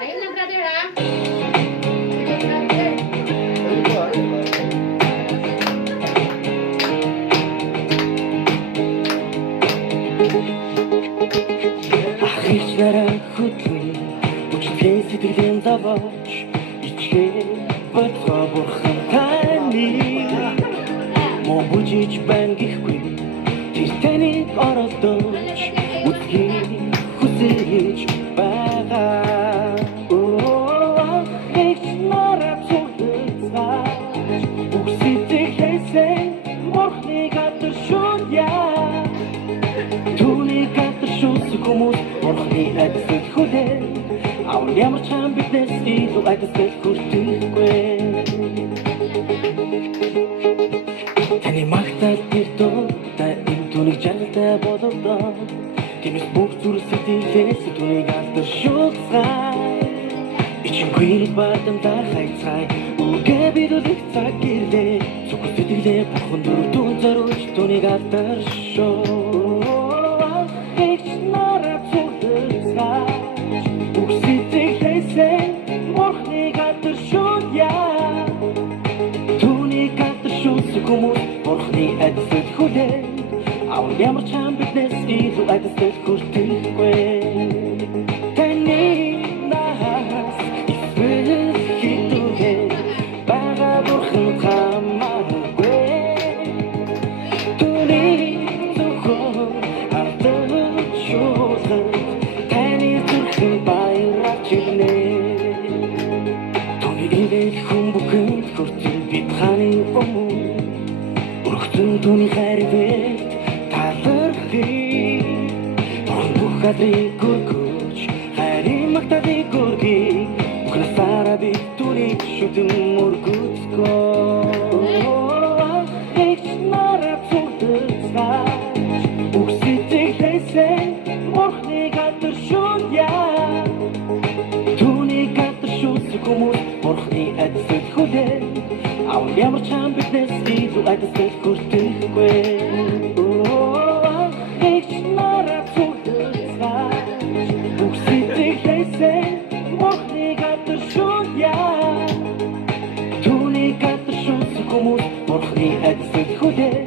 Ayun na, brother, ha? Ахичнараа хөдлөн үчигэн сэтгэлийн заваач ичгээ бодгоо бурхан таны мөн бүжиж байна гэхгүй тэр таныг оролдож үтгийг хүсэж байгаа ахичнараа зүгтсаач үгсэдэг хэсэг морхны гадар шүнья түүний гадар шүнс хүмүүс морхны адсад хүлээ аван ямар чам биднес илүү адсад хүртэхгүй таны магтаал тэр дуута энэ түүнийг жаргалтай болгодоо тэмээс бүх зүрх сэтгэлээс түүнийг алдар шугцгай ичингүй бардамдаа хайцгай үгээ бидүүлэх цаг ирлээ зүгт сэтгэлээ бүхэн дөрөвдөн зориулж түүнийг алдар шуу Адсад хүлээ аван ямар чам биднес илүү адсад хүртэхгүй таны наас ифэл хитүгэ бага бурхан хамаагүй түүний зөвхөн ардаж шуулах таны зүрхэн баяраар чигнэ түүний ивэл хүн бүхэнд хүртэл бид ханы өмнө түүний хайрвэт талархий Бурхан бүх хадрыг гөргөж хайрын магтаалыг гөргий Бүхнасаараа би түүнийг шүтэн мөргөцгөө Эгч нараа зүгтсгаач үгсэдэг хэсэг морхны гадар шүнья Түүний гадар шүнс хүмүүс морхны адсад хүлээ аван ямар чам биднес илүү адсад хүртэхгүй эгч нараа зүгтсгаач үгсэдэг хэсэг морхны гадар шүнья түүний гадар шүнс хүмүүс морхны адсад хүлээ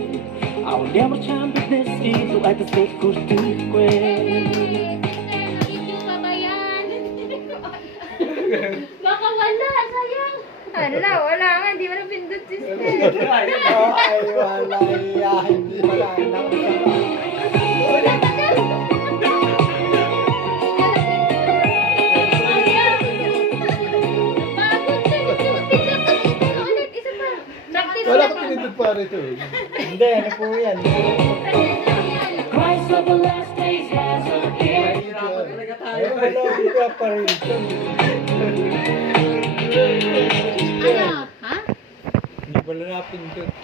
аван ямар чам биднес илүү адсад хүртэхгүй Baka wala, sayang. Wala nga, hindi mo na pindot sister. Ay, wala yan. Hindi wala na. Wala ka na. Wala ka pinindot pa rito eh. Hindi, ano po yan? Christ of the last days has appeared Ay, wala ka pa rito. Ano? Ha? Hindi pala napindot.